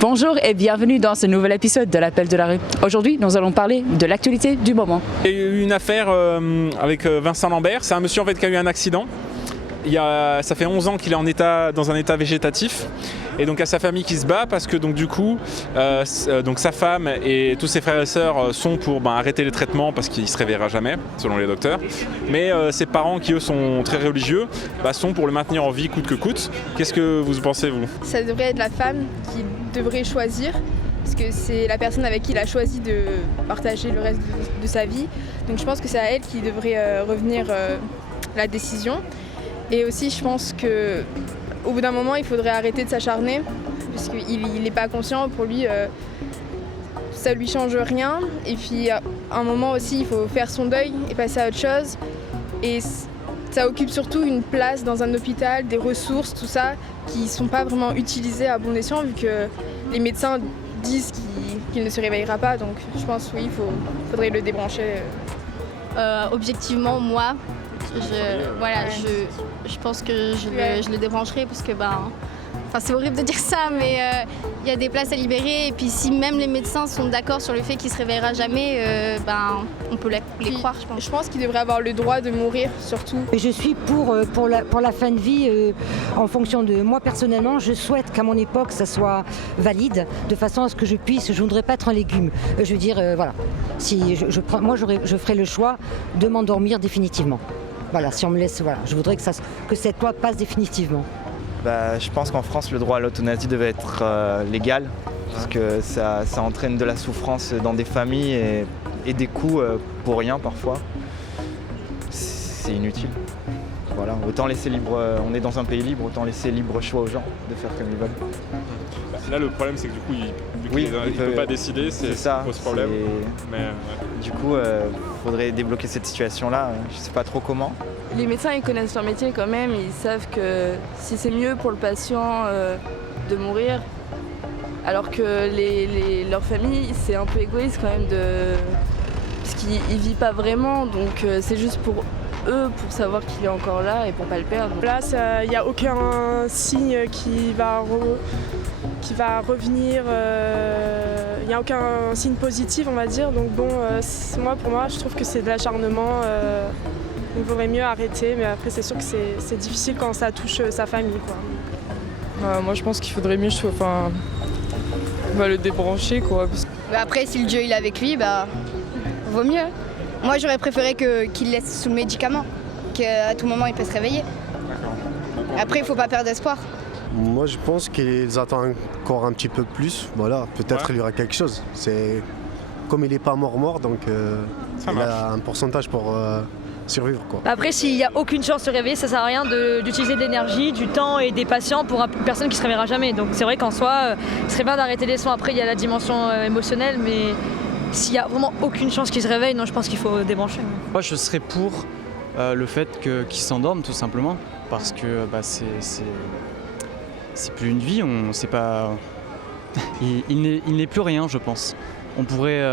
Bonjour et bienvenue dans ce nouvel épisode de l'Appel de la rue. Aujourd'hui, nous allons parler de l'actualité du moment. Il y a eu une affaire avec Vincent Lambert. C'est un monsieur en fait, qui a eu un accident. Ça fait 11 ans qu'il est dans un état végétatif. Et donc à sa famille qui se bat parce que donc, du coup, donc sa femme et tous ses frères et sœurs sont pour arrêter les traitements parce qu'il ne se réveillera jamais, selon les docteurs. Mais ses parents, qui eux sont très religieux, sont pour le maintenir en vie coûte que coûte. Qu'est-ce que vous pensez, vous? Ça devrait être la femme qui devrait choisir, parce que c'est la personne avec qui il a choisi de partager le reste de sa vie. Donc je pense que c'est à elle qui devrait revenir la décision. Et aussi je pense qu'au bout d'un moment il faudrait arrêter de s'acharner, parce qu'il n'est pas conscient, pour lui ça lui change rien. Et puis à un moment aussi il faut faire son deuil et passer à autre chose. Et ça occupe surtout une place dans un hôpital, des ressources, tout ça, qui ne sont pas vraiment utilisées à bon escient, vu que les médecins disent qu'il ne se réveillera pas. Donc je pense oui, il faudrait le débrancher. Objectivement, moi, je pense que je le débrancherai parce que c'est horrible de dire ça, mais il y a des places à libérer. Et puis si même les médecins sont d'accord sur le fait qu'il ne se réveillera jamais, on peut les croire, je pense. Je pense qu'il devrait avoir le droit de mourir, surtout. Je suis pour la fin de vie en fonction de moi personnellement. Je souhaite qu'à mon époque ça soit valide, de façon à ce que je ne voudrais pas être un légume. Je veux dire, voilà. Si je ferai le choix de m'endormir définitivement. Voilà, si on me laisse, voilà. Je voudrais que cette loi passe définitivement. Je pense qu'en France, le droit à l'euthanasie devait être légal, parce que ça entraîne de la souffrance dans des familles et des coûts pour rien parfois. C'est inutile. Voilà, autant laisser libre, on est dans un pays libre, autant laisser libre choix aux gens de faire comme ils veulent. Là, le problème, c'est que du coup, il ne peut pas décider, c'est ça qui pose problème. Du coup, il faudrait débloquer cette situation-là. Je ne sais pas trop comment. Les médecins, ils connaissent leur métier quand même. Ils savent que si c'est mieux pour le patient de mourir, alors que leur famille, c'est un peu égoïste quand même, parce qu'il ne vit pas vraiment. Donc c'est juste pour eux, pour savoir qu'il est encore là et pour ne pas le perdre. Là, il n'y a aucun signe qui va revenir, il n'y a aucun signe positif, on va dire. Donc bon, pour moi, je trouve que c'est de l'acharnement. Il vaudrait mieux arrêter, mais après c'est sûr que c'est difficile quand ça touche sa famille, quoi. Moi je pense qu'il faudrait mieux le débrancher, quoi. Après, si le Dieu il est avec lui, vaut mieux. Moi j'aurais préféré qu'il laisse sous le médicament, qu'à tout moment il peut se réveiller. Après il faut pas perdre espoir. Moi je pense qu'ils attendent encore un petit peu plus, voilà, peut-être il y aura quelque chose. C'est comme il n'est pas mort, donc il a un pourcentage pour survivre, quoi. Après, s'il n'y a aucune chance de se réveiller, ça sert à rien d'utiliser de l'énergie, du temps et des patients pour une personne qui se réveillera jamais. Donc c'est vrai qu'en soi, ce serait bien d'arrêter les soins. Après, il y a la dimension émotionnelle, mais s'il n'y a vraiment aucune chance qu'il se réveille, non, je pense qu'il faut débrancher. Moi, je serais pour le fait qu'il s'endorme, tout simplement, parce que c'est plus une vie, on sait pas. Il n'est plus rien, je pense. On pourrait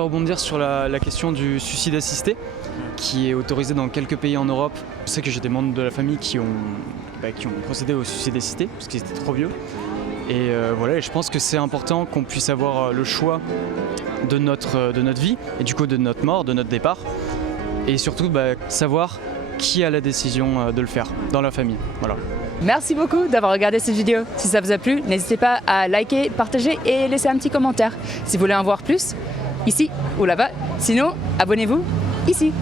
rebondir sur la question du suicide assisté, qui est autorisé dans quelques pays en Europe. Je sais que j'ai des membres de la famille qui ont procédé au suicide assisté, parce qu'ils étaient trop vieux. Et voilà, et je pense que c'est important qu'on puisse avoir le choix de notre vie, et du coup de notre mort, de notre départ. Et surtout savoir qui a la décision de le faire dans la famille. Voilà. Merci beaucoup d'avoir regardé cette vidéo. Si ça vous a plu, n'hésitez pas à liker, partager et laisser un petit commentaire. Si vous voulez en voir plus, ici ou là-bas. Sinon, abonnez-vous ici.